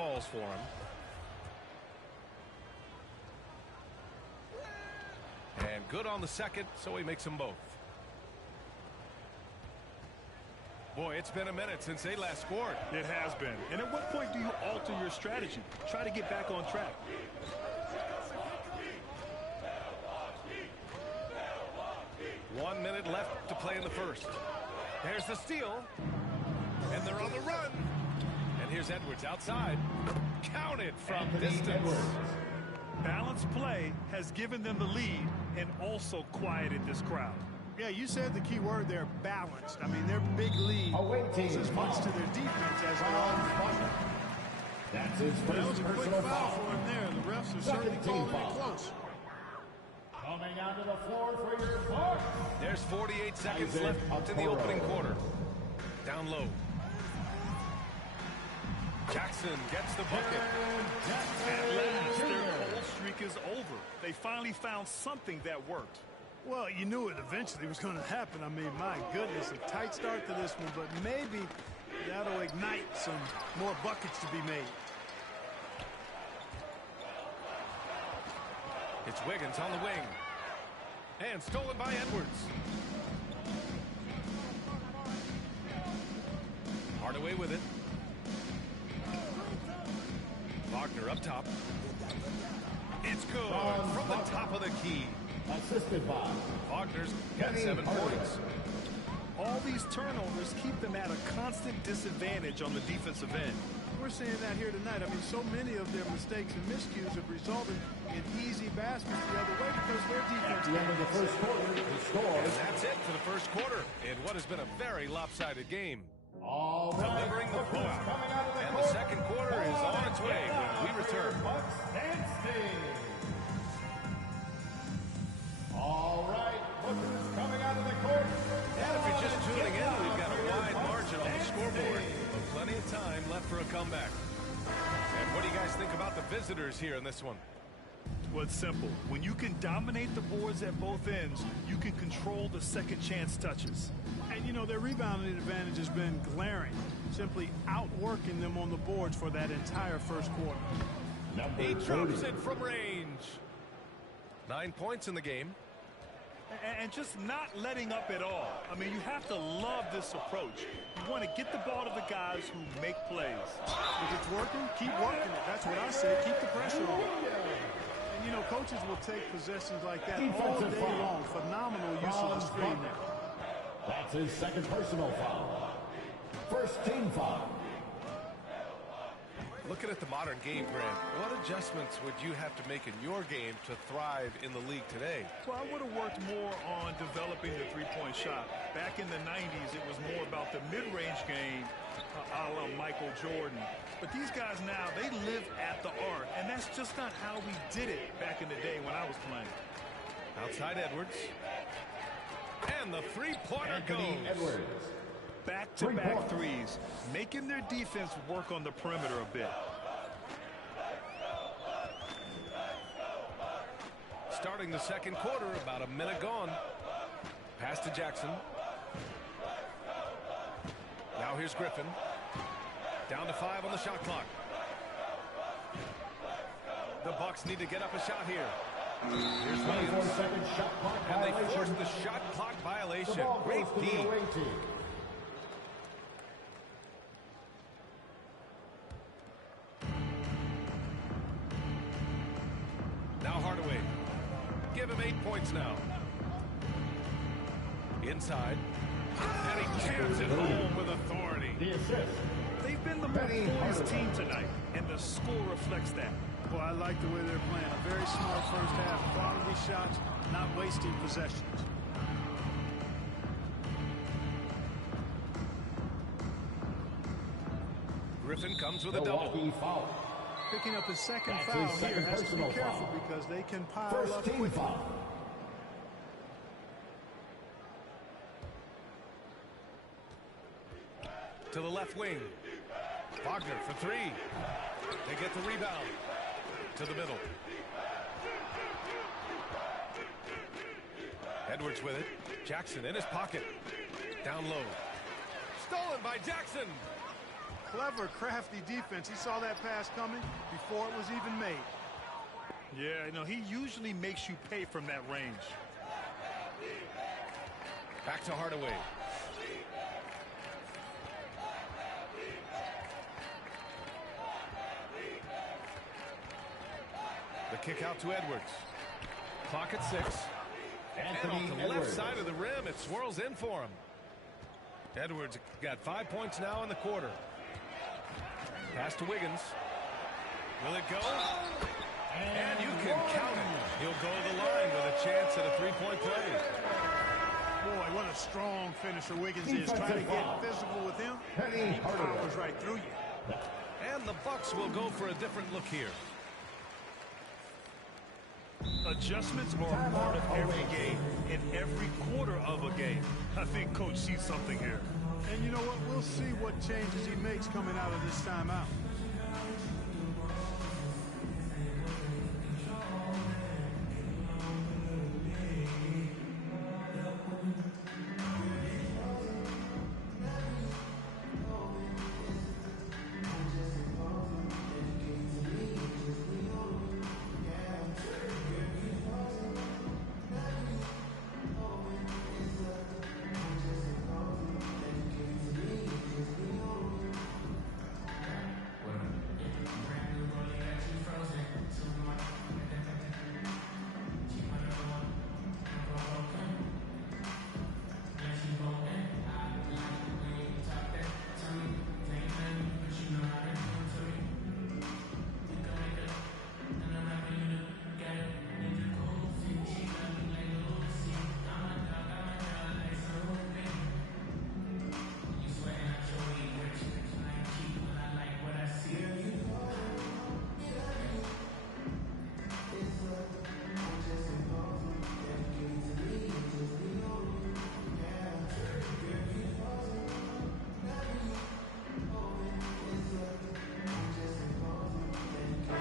falls for him. And good on the second, so he makes them both. Boy, it's been a minute since they last scored. It has been. And at what point do you alter your strategy? Try to get back on track. One minute left to play in the first. There's the steal. And they're on the run. And here's Edwards outside. Counted from distance. Balanced play has given them the lead and also quieted this crowd. Yeah, you said the key word there, balanced. I mean, their big lead is as much to their defense as their offense. That's his That was first a quick personal foul foul. for him there. The refs are certainly calling it close. Coming onto the floor for your Bucks. There's 48 seconds left in the opening quarter. Down low. Jackson gets the bucket. At last, their cold streak is over. They finally found something that worked. Well, you knew it eventually was going to happen. I mean, my goodness, a tight start to this one, but maybe that'll ignite some more buckets to be made. It's Wiggins on the wing. And stolen by Edwards. Hardaway with it. Wagner up top. It's good from the top of the key. Assisted by Wagner's got 7 points. All these turnovers keep them at a constant disadvantage on the defensive end. We're seeing that here tonight. I mean, so many of their mistakes and miscues have resulted in easy baskets the other way because their defense. At the end of the first quarter, the score. And that's it for the first quarter in what has been a very lopsided game. All right. Delivering the blowout. And the second quarter is on its way when we return. Bucks and Steve. All right, look who's coming out of the court. And if you're just tuning in, we've got a wide margin on the scoreboard, but plenty of time left for a comeback. And what do you guys think about the visitors here in this one? Well, it's simple. When you can dominate the boards at both ends, you can control the second chance touches. And, you know, their rebounding advantage has been glaring, simply outworking them on the boards for that entire first quarter. He drops it from range. 9 points in the game. And just not letting up at all. I mean, you have to love this approach. You want to get the ball to the guys who make plays. If it's working, keep working it. That's what I say. Keep the pressure on. And, you know, coaches will take possessions like that all day long. Phenomenal use of the screen there. That's his second personal foul. First team foul. Looking at the modern game, Grant, what adjustments would you have to make in your game to thrive in the league today? Well, I would have worked more on developing the three-point shot. Back in the 90s, it was more about the mid-range game, a la Michael Jordan. But these guys now, they live at the arc, and that's just not how we did it back in the day when I was playing. Outside Edwards. And the three-pointer goes. Edwards. Back-to-back threes, making their defense work on the perimeter a bit. Starting the second quarter, about a minute gone. Pass to Jackson. Now here's Griffin. Down to 5 on the shot clock. The Bucks need to get up a shot here. Here's Williams. Shot clock And they violation. forced the shot clock violation. The ball Great goes to the D. away team. Now Hardaway. Give him 8 points now. Inside. And he jams it home with authority. The assist. They've been the more poised team tonight, and the score reflects that. Well, I like the way they're playing. A very smart first half. Quality shots, not wasting possessions. Griffin comes with a double. Milwaukee foul. Picking up his second That's foul his second here. Has to be personal careful foul. because they can pile First up team quickly. foul. To the left wing. Wagner for 3. They get the rebound. To the middle. Edwards with it. Jackson in his pocket. Down low. Stolen by Jackson. Clever, crafty defense. He saw that pass coming before it was even made. Yeah, you know, he usually makes you pay from that range. Back to Hardaway. The kick out to Edwards. Clock at 6. And off the left side of the rim, it swirls in for him. Edwards got 5 points now in the quarter. Pass to Wiggins. Will it go? And you can count it. He'll go to the line with a chance at a three-point play. Boy, what a strong finisher Wiggins is. Trying to get physical with him. He powers right through you. And the Bucks will go for a different look here. Adjustments are a part of every game, in every quarter of a game. I think Coach sees something here. And you know what? We'll see what changes he makes coming out of this timeout.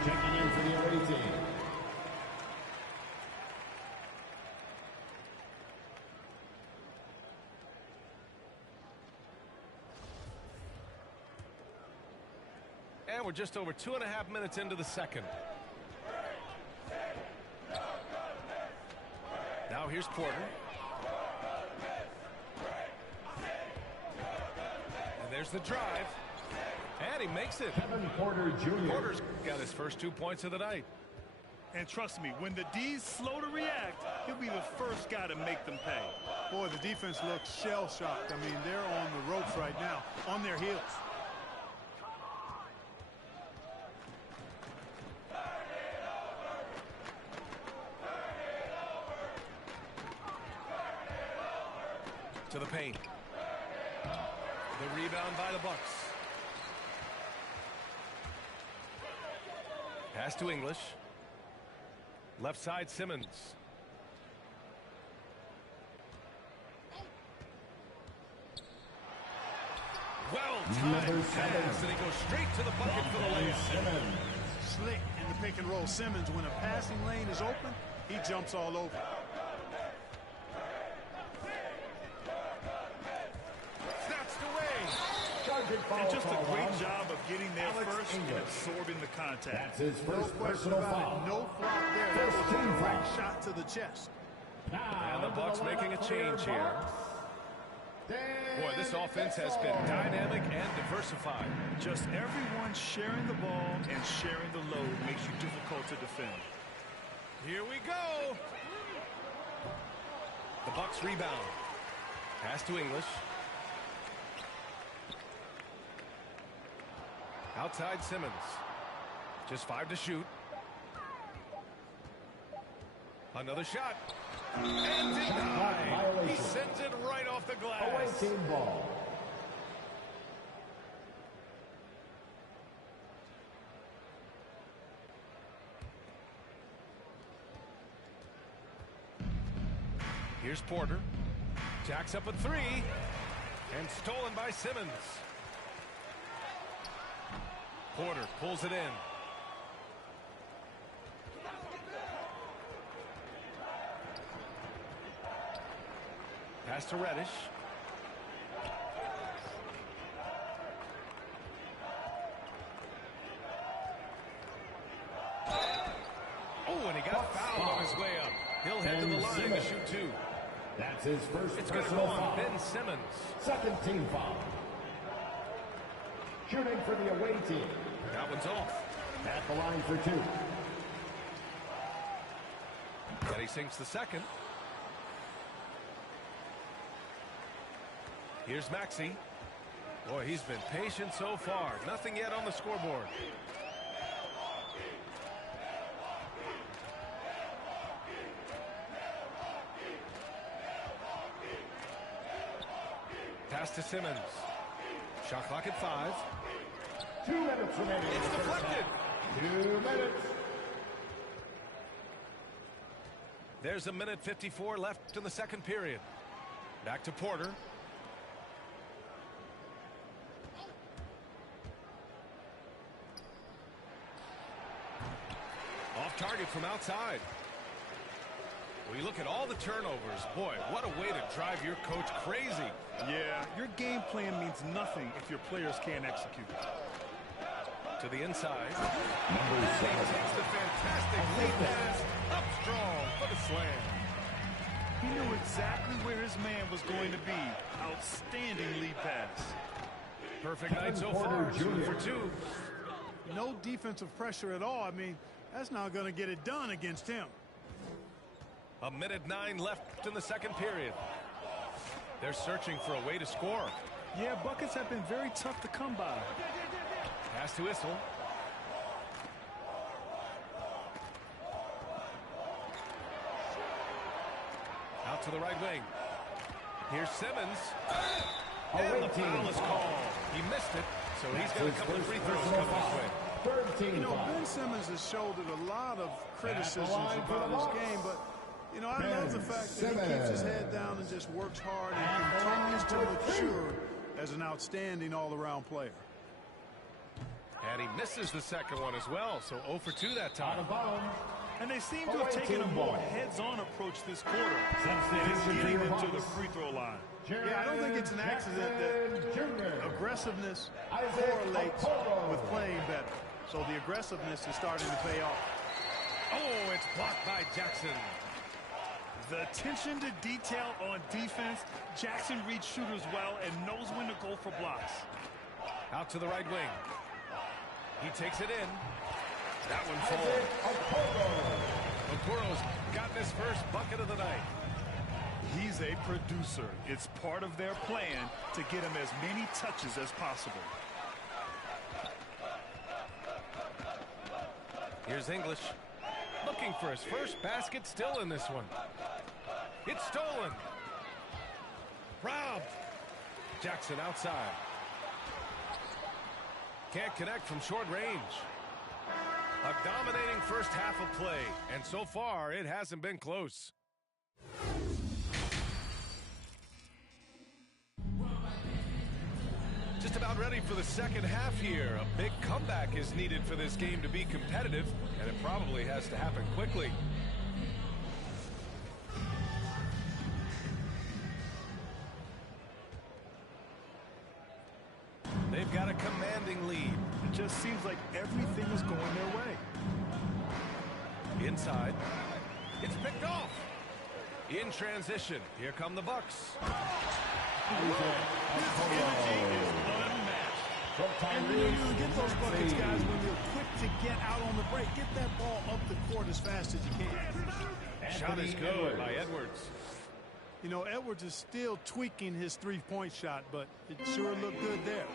Checking in for the away team. And we're just over 2.5 minutes into the second. Now here's Porter. And there's the drive. And he makes it. Kevin Porter Jr. Porter's got his first 2 points of the night. And trust me, when the D's slow to react, he'll be the first guy to make them pay. Boy, the defense looks shell-shocked. I mean, they're on the ropes right now, on their heels. To the paint. The rebound by the Bucks. Pass to English. Left side, Simmons. Well-timed pass, and he goes straight to the bucket for the layup. Slick in the pick and roll. Simmons, when a passing lane is open, he jumps all over. Snatched away. And just a great job of getting there first and absorbing the contact. That's his No first question personal about foul. it. No flop there. That was a great shot to the chest. And the Bucks making a change here. Boy, this offense has been dynamic and diversified. Just everyone sharing the ball and sharing the load makes you difficult to defend. Here we go. The Bucks rebound. Pass to English. Outside Simmons. Just 5 to shoot. Another shot. And denied. He sends it right off the glass. Away team ball. Here's Porter. Jacks up a 3. And stolen by Simmons. Porter pulls it in. Pass to Reddish. and he got fouled on his way up. He'll head to the line to shoot 2. That's his first It's going to go personal on foul. Ben Simmons. Second team foul. Shooting for the away team. That one's off. At the line for 2. And he sinks the second. Here's Maxey. Boy, he's been patient so far. Nothing yet on the scoreboard. Pass to Simmons. Shot clock at 5. 2 minutes remaining. It's deflected. 2 minutes. There's a minute 54 left in the second period. Back to Porter. Off target from outside. We look at all the turnovers. Boy, what a way to drive your coach crazy. Yeah, your game plan means nothing if your players can't execute. To the inside. Number He 7. takes the fantastic lead pass. Up strong for the slam. He knew exactly where his man was going to be. Outstanding lead pass. Perfect night so Porter far. 2 Jr. for 2. No defensive pressure at all. I mean, that's not going to get it done against him. A minute 9 left in the second period. They're searching for a way to score. Yeah, buckets have been very tough to come by. Pass to Issel. Out to the right wing. Here's Simmons. And the foul is called. He missed it, so he's got a couple of free throws coming his way. Third team You know, foul. Ben Simmons has shouldered a lot of criticisms line for about the his Bucks. game, but, you know, I love the fact that he keeps his head down and just works hard and continues to mature as an outstanding all-around player. And he misses the second one as well, so 0 for 2 that Out time. of bounds. And they seem to have taken a more heads-on approach this quarter since they didn't get him to the free throw line. Yeah, I don't think it's an accident that Jr. aggressiveness Isaac correlates Okoro. with playing better. So the aggressiveness is starting to pay off. Oh, it's blocked by Jackson. The attention to detail on defense. Jackson reads shooters well and knows when to go for blocks. Out to the right wing. He takes it in. That one Isaac falls. Okoro. Okoro's gotten his first bucket of the night. He's a producer. It's part of their plan to get him as many touches as possible. Here's English. Looking for his first basket, still in this one. It's stolen. Robbed. Jackson outside. Can't connect from short range. A dominating first half of play, and so far it hasn't been close. Just about ready for the second half here. A big comeback is needed for this game to be competitive, and it probably has to happen quickly. They've got a commanding lead. It just seems like everything is going their way. Inside. It's picked off. In transition. Here come the Bucks. His energy is unmatched. And when you get those buckets, guys, when you're quick to get out on the break, get that ball up the court as fast as you can. Shot is good by Edwards. You know, Edwards is still tweaking his three-point shot, but it sure looked good there.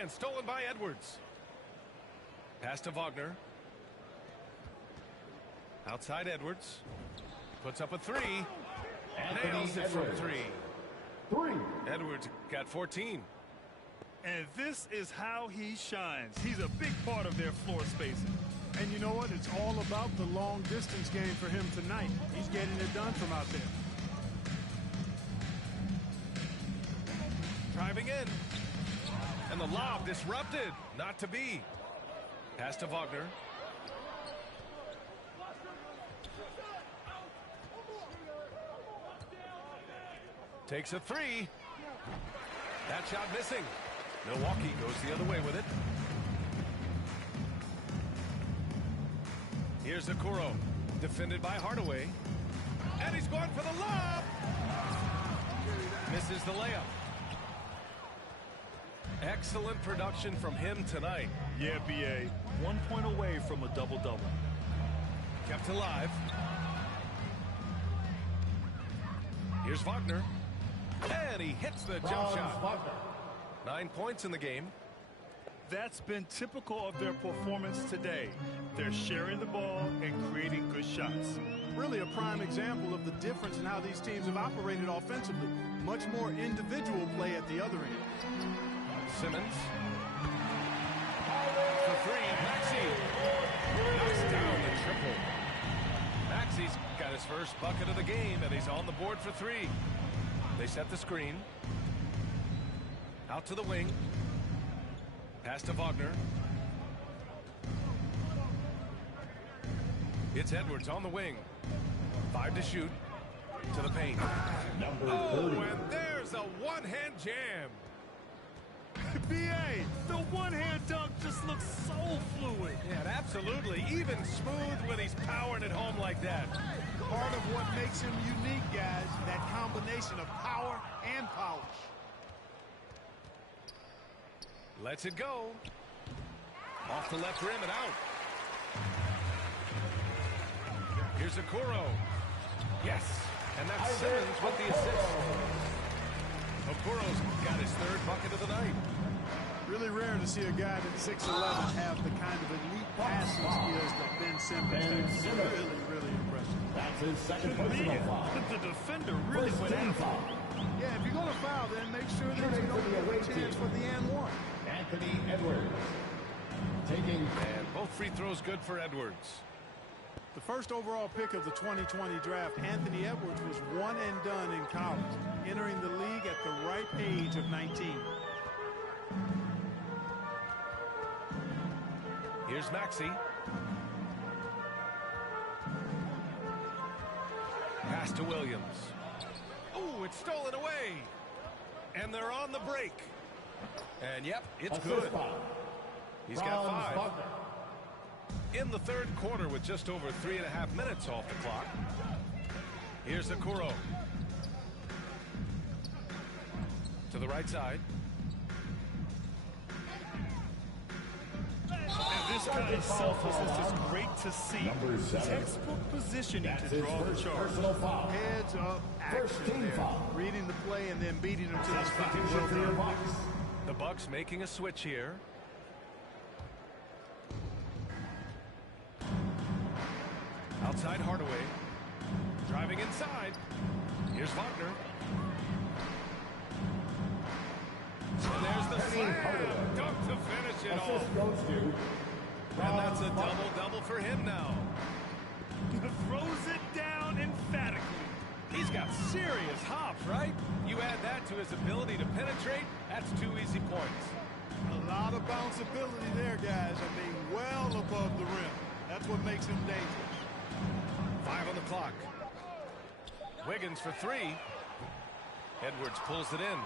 And stolen by Edwards. Pass to Wagner. Outside Edwards. Puts up a three. Nails it from three. Edwards got 14. And this is how he shines. He's a big part of their floor spacing. And you know what? It's all about the long-distance game for him tonight. He's getting it done from out there. Driving in. And the lob disrupted. Not to be. Pass to Wagner. Takes a three. That shot missing. Milwaukee goes the other way with it. Here's Okoro, defended by Hardaway. And he's going for the lob. Misses the layup. Excellent production from him tonight. Yeah, B.A. 1 point away from a double-double. Kept alive. Here's Wagner. And he hits the jump shot. 9 points in the game. That's been typical of their performance today. They're sharing the ball and creating good shots. Really a prime example of the difference in how these teams have operated offensively. Much more individual play at the other end. Simmons. For three, Maxey. Knocks down the triple. Maxey's got his first bucket of the game, and he's on the board for three. They set the screen. Out to the wing. Pass to Wagner. It's Edwards on the wing. 5 to shoot. To the paint. Oh, and there's a one-hand jam. B.A., the one-hand dunk just looks so fluid. Yeah, absolutely. Even smooth when he's powering it home like that. Part of what makes him unique, guys, that combination of power and polish. Lets it go. Off the left rim and out. Here's Okoro. Yes. And that's Simmons with the assist. Okoro's got his third bucket of the night. Really rare to see a guy that's 6'11" have the kind of elite passing skills that Ben Simmons has. Really impressive. That's his second personal foul. The defender really went out. Yeah, if you're going to foul, then make sure that you don't give a chance for the and one. Anthony Edwards. Taking. And both free throws good for Edwards. The first overall pick of the 2020 draft, Anthony Edwards, was one and done in college, entering the league at the ripe age of 19. Here's Maxey. Pass to Williams. Oh, it's stolen away. And they're on the break. And yep, it's good. He's got 5. In the third quarter with just over 3.5 minutes off the clock. Here's Okoro. To the right side. And this kind of selflessness is great to see. Textbook positioning to draw the charge. Heads up action there. Reading the play and then beating him to the spot. The Bucks making a switch here. Outside Hardaway. Driving inside. Here's Wagner. And there's the slam dunk to finish it all. And that's a double-double for him now. Throws it down emphatically. He's got serious hops, right? You add that to his ability to penetrate, that's 2 easy points. A lot of bounceability there, guys. I mean, well above the rim. That's what makes him dangerous. 5 on the clock. Wiggins for 3. Edwards pulls it in.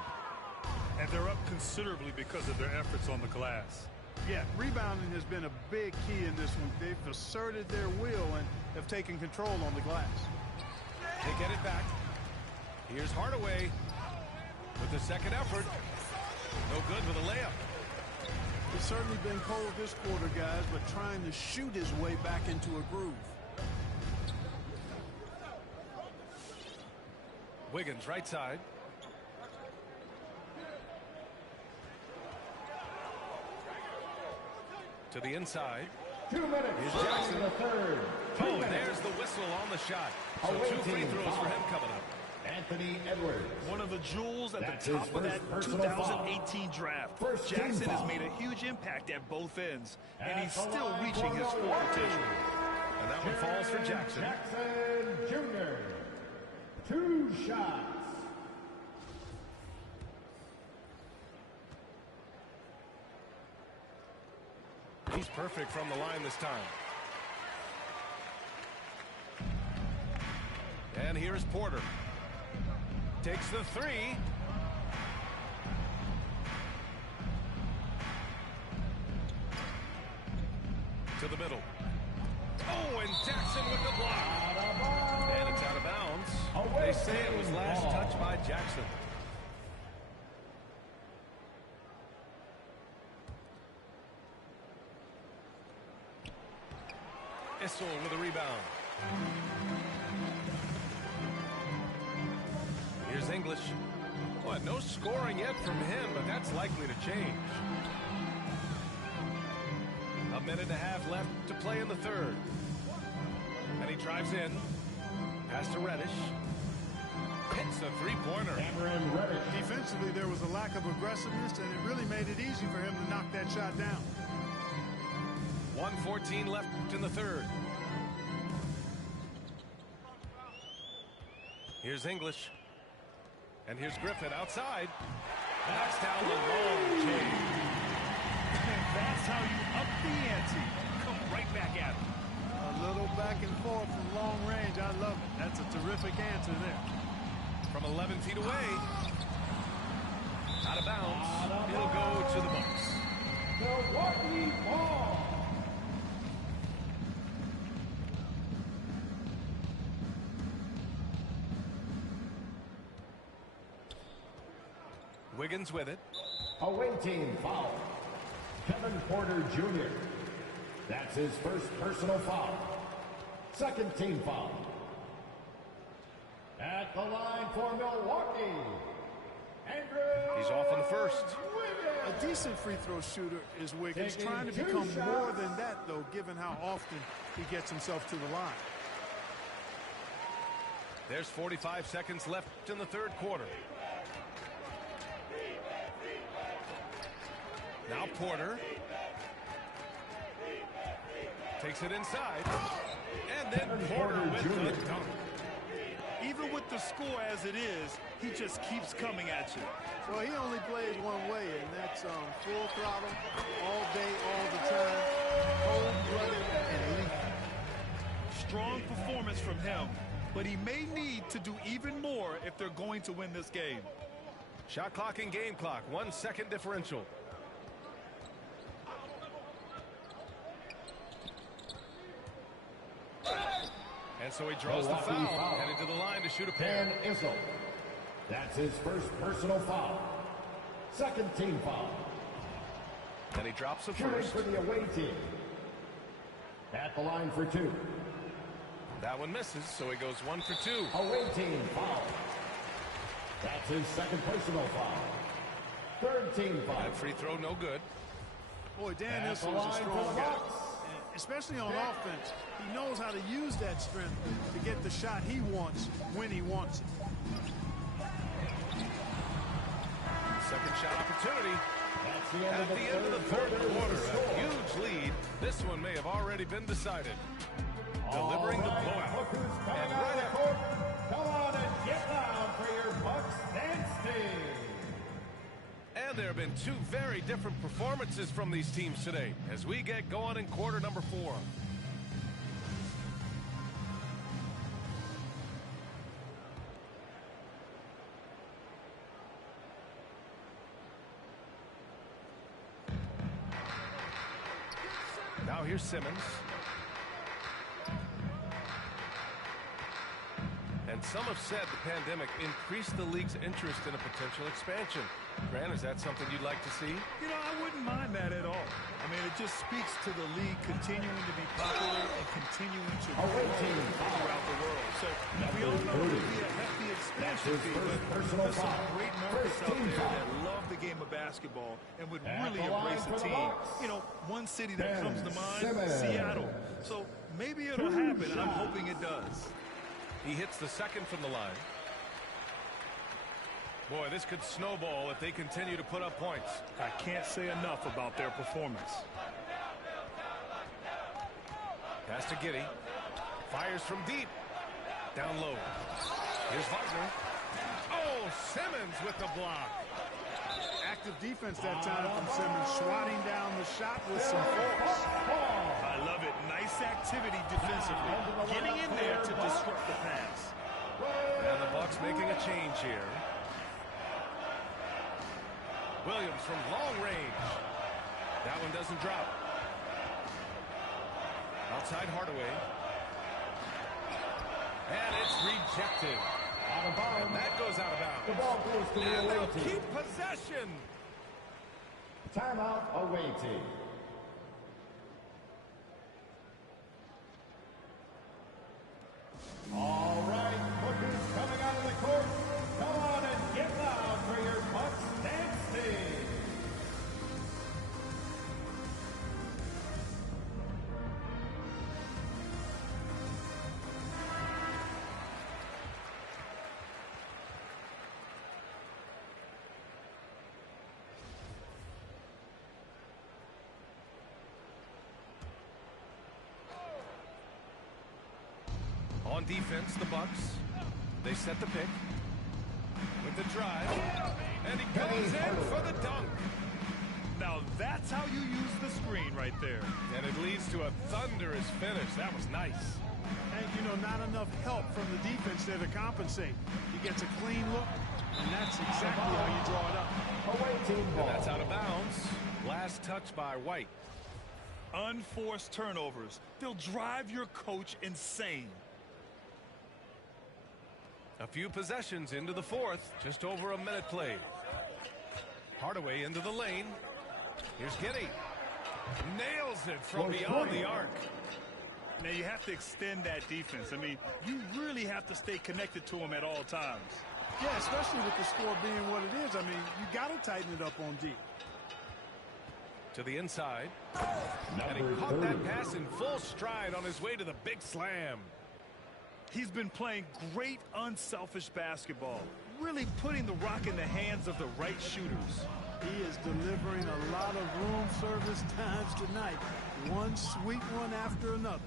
And they're up considerably because of their efforts on the glass. Yeah, rebounding has been a big key in this one. They've asserted their will and have taken control on the glass. They get it back. Here's Hardaway with the second effort. No good with a layup. It's certainly been cold this quarter, guys, but trying to shoot his way back into a groove. Wiggins right side. To the inside. 2 minutes. Here's Jackson. The third. Oh, there's the whistle on the shot. So 2 free throws for him coming up. Anthony Edwards. One of the jewels at That's the top of that his first personal 2018 draft. First Jackson has foul. made a huge impact at both ends, and he's At the still line reaching his for full the potential. And that one falls for Jackson. Jackson Jr. 2 shots. He's perfect from the line this time. And here's Porter. Takes the 3. To the middle. Oh, and Jackson with the block. And it's out of bounds. They say it was last touched by Jackson. Issel with a rebound. Here's English. What, no scoring yet from him, but that's likely to change. A minute and a half left to play in the third. And he drives in. Pass to Reddish. Hits the three-pointer. Cameron Reddish. Defensively, there was a lack of aggressiveness, and it really made it easy for him to knock that shot down. 1:14 left in the third. Here's English. And here's Griffin outside. Knocks down the long change. And that's how you up the ante. Come right back at him. A little back and forth from long range. I love it. That's a terrific answer there. From 11 feet away. Out of bounds. It'll go to the Bucks. Milwaukee ball. Wiggins with it. Away team foul. Kevin Porter Jr. That's his first personal foul. Second team foul. At the line for Milwaukee, Andrew. He's off on the first. A decent free throw shooter is Wiggins. Taking Trying to two become shots. more than that, though, given how often he gets himself to the line. There's 45 seconds left in the third quarter. Now Porter. Takes it inside. And then Porter with the dunk. Even with the score as it is, he just keeps coming at you. Well, he only plays one way, and that's full throttle, all day, all the time, cold-blooded and lethal. Strong performance from him, but he may need to do even more if they're going to win this game. Shot clock and game clock. 1 second differential. And so he draws the foul. Headed to the line to shoot a pair. Dan Issel. That's his first personal foul. Second team foul. And he drops the Shooting first. for the away team. At the line for two. That one misses, so he goes 1 for 2. Away team foul. That's his second personal foul. Third team foul. That free throw no good. Boy, Dan At the Issel is a line strong for the guy. Bucks. And especially on offense, he knows how to use that strength to get the shot he wants when he wants it. Second shot opportunity. That's the end At the end of the third quarter, a huge lead. This one may have already been decided. Delivering the blowout. And right after. Come on and get down for your Bucks dance team. And there have been two very different performances from these teams today as we get going in quarter number 4. Now here's Simmons. And some have said the pandemic increased the league's interest in a potential expansion. Grant, is that something you'd like to see? You know, I wouldn't mind that at all. I mean, it just speaks to the league continuing to be popular and continuing to grow throughout the world. So we all know it would be a hefty expansion fee, but there's some great markets out there that love the game of basketball and would really embrace a team. You know, one city that comes to mind, Seattle. So maybe it'll happen, and I'm hoping it does. He hits the second from the line. Boy, this could snowball if they continue to put up points. I can't say enough about their performance. Pass to Giddey. Fires from deep. Down low. Here's Wagner. Oh, Simmons with the block. Active defense that time from Simmons, swatting down the shot with some force. I love it. Nice activity defensively. Getting in there to disrupt the pass. And the Bucks making a change here. Williams from long range. That one doesn't drop. Now Outside Hardaway. And it's rejected. Out of bounds. And that goes out of bounds. The ball goes to the And away they'll team. keep possession. Timeout, away team. All right, Booker's coming out of the court. Come on and get loud for your Bucks dance team. On defense, the Bucks. They set the pick. With the drive. And he goes in for the dunk. Now that's how you use the screen right there. And it leads to a thunderous finish. That was nice. And, you know, not enough help from the defense there to compensate. He gets a clean look, and that's exactly how you draw it up. Away team ball. And that's out of bounds. Last touch by White. Unforced turnovers. They'll drive your coach insane. A few possessions into the fourth. Just over a minute played. Hardaway into the lane. Here's Giddey. Nails it from beyond the arc. Now you have to extend that defense. I mean, you really have to stay connected to them at all times. Yeah, especially with the score being what it is. I mean, you got to tighten it up on D. To the inside. And he caught that pass in full stride on his way to the big slam. He's been playing great unselfish basketball, really putting the rock in the hands of the right shooters. He is delivering a lot of room service times tonight. One sweet one after another.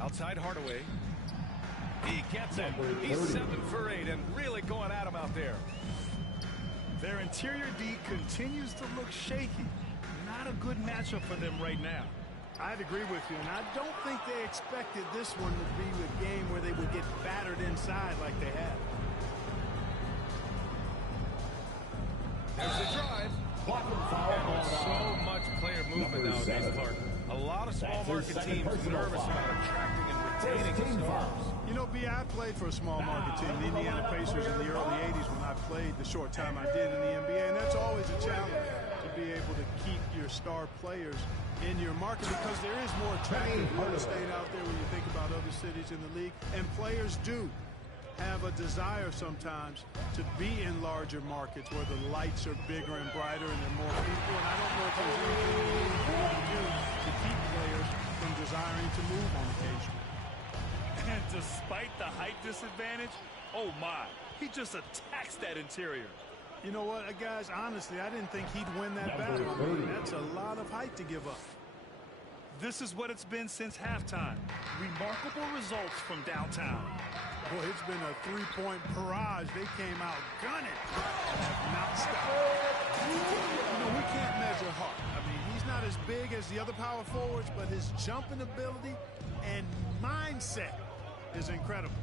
Outside Hardaway. He gets it. He's 7 for 8 and really going at him out there. Their interior D continues to look shaky. Not a good matchup for them right now. I'd agree with you, and I don't think they expected this one to be a game where they would get battered inside like they have. There's the drive. And so much player movement nowadays, Clark. A lot of small market teams nervous about attracting and retaining stars. You know, B, I played for a small market team, the Indiana Pacers, in the early 80s when I played the short time I did in the NBA, and that's always a challenge to be able to keep your star players in your market because there is more attractive real estate out there when you think about other cities in the league, and players do have a desire sometimes to be in larger markets where the lights are bigger and brighter and there are more people, and I don't know if there's anything we can do to keep players from desiring to move on occasion. And despite the height disadvantage, oh my, he just attacks that interior. You know what, guys, honestly, I didn't think he'd win that battle. I mean, that's a lot of height to give up. This is what it's been since halftime. Remarkable results from downtown. Boy, it's been a three-point barrage. They came out gunning and have not stopped. You know, we can't measure Hart. I mean, he's not as big as the other power forwards, but his jumping ability and mindset is incredible.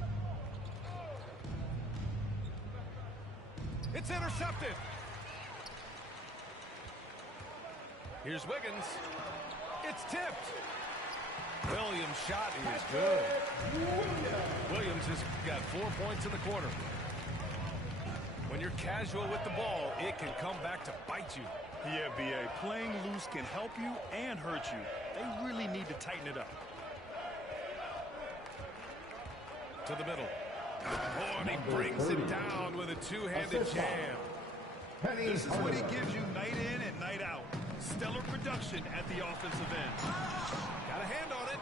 It's intercepted. Here's Wiggins. It's tipped. Williams' shot is good. Williams has got 4 points in the quarter. When you're casual with the ball, it can come back to bite you. Yeah, B.A., playing loose can help you and hurt you. They really need to tighten it up. To the middle. Oh, and he brings it down with a two-handed jam. This is what he gives you night in and night out. Stellar production at the offensive end. Got a hand on it.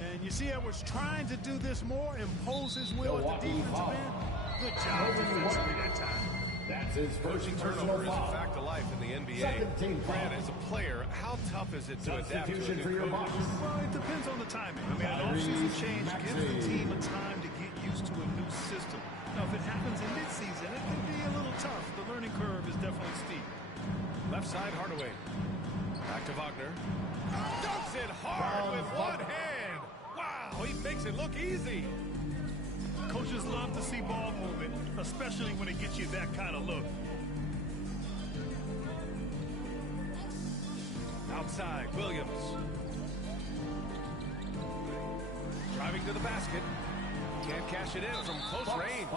And you see Edwards trying to do this more, impose his will at the defensive end. Good job defensively that time. That's his first Turnover is a foul. fact of life in the NBA. Second team foul. Grant, as a player, how tough is it to adapt to a Substitution new for your coach? Bucks. Well, it depends on the timing. I mean, an off-season change gives the team a time to get used to a new system. Now, if it happens in midseason, it can be a little tough. The learning curve is definitely steep. Left side, Hardaway. Back to Wagner. Dunks it hard with one hand. Wow, he makes it look easy. Coaches love to see ball movement, especially when it gets you that kind of look. outside. Williams. Driving to the basket. Can't cash it in from close range.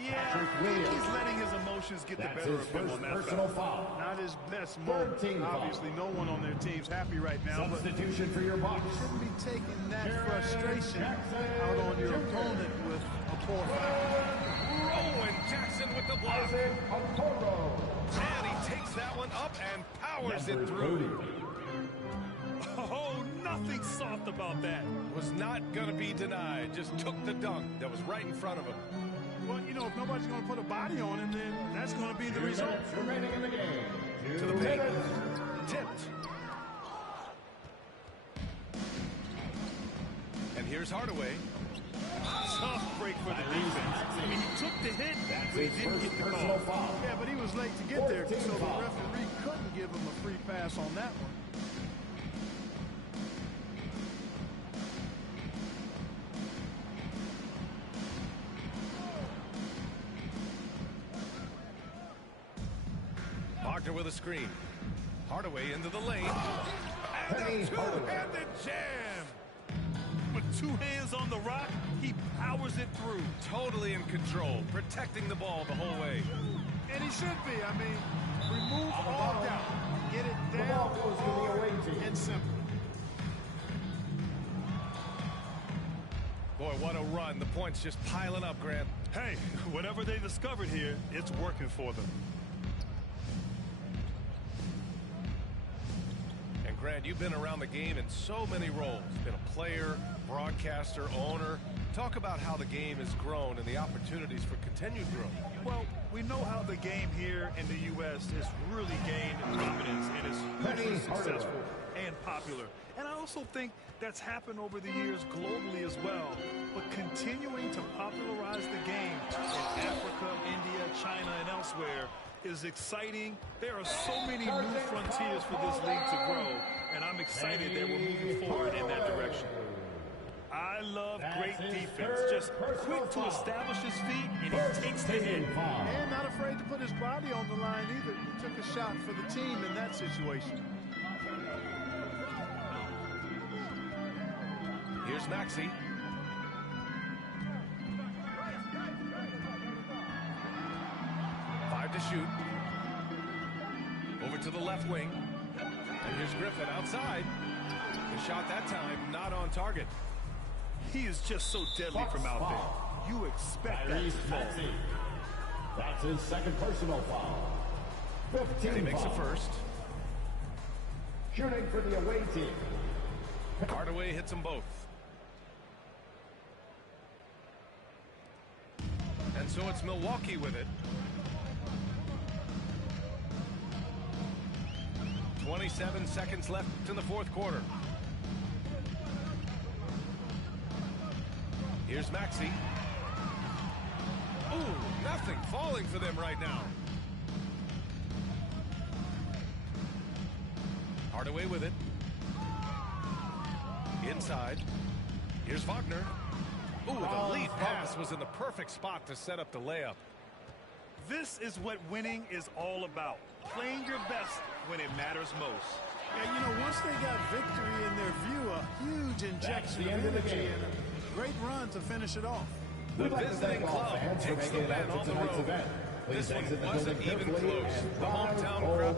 Yeah, he's letting his emotions get the better of him on that personal foul. Not his best moment. Obviously, no one on their team's happy right now. Substitution for your Bucks. You shouldn't be taking that frustration out on your opponent with a poor foul. Owen Jackson with the block. And he takes that one up and powers it through. Oh, nothing soft about that. Was not going to be denied. Just took the dunk that was right in front of him. Well, you know, if nobody's going to put a body on him, then that's going to be the result. Remaining in the game. To the paint. Tipped. And here's Hardaway. Tough break for the defense. I mean, he took the hit, but he didn't get the call. Yeah, but he was late to get there, so the referee couldn't give him a free pass on that one. Wagner with a screen. Hardaway into the lane. And a two-handed jam. With two hands on the rock, he powers it through. Totally in control, protecting the ball the whole way. And he should be. I mean, remove all doubt. Get it down and simple. Boy, what a run. The points just piling up, Grant. Hey, whatever they discovered here, it's working for them. Grant, you've been around the game in so many roles. Been a player, broadcaster, owner. Talk about how the game has grown and the opportunities for continued growth. Well, we know how the game here in the U.S. has really gained prominence and is hugely successful and popular. And I also think that's happened over the years globally as well. But continuing to popularize the game in Africa, India, China, and elsewhere is exciting. There are so many new frontiers for this league to grow, and I'm excited that we're moving forward in that direction. I love great defense. Just quick to establish his feet, and he takes the hit. And not afraid to put his body on the line either. He took a shot for the team in that situation. Here's Maxey. To shoot. Over to the left wing. And here's Griffin outside. The shot that time not on target. He is just so deadly from out there. You expect that to fall. That's his second personal foul. 15 he makes a first. Shooting for the away team. Hardaway hits them both. And so it's Milwaukee with it. 27 seconds left in the fourth quarter. Here's Maxey. Ooh, nothing falling for them right now. Hardaway with it. Inside. Here's Wagner. Ooh, the lead pass was in the perfect spot to set up the layup. This is what winning is all about. Playing your best when it matters most. Yeah, you know, once they got victory in their view, a huge injection of energy and a great run to finish it off. The visiting club takes the win on the road. This one wasn't even close. The hometown crowd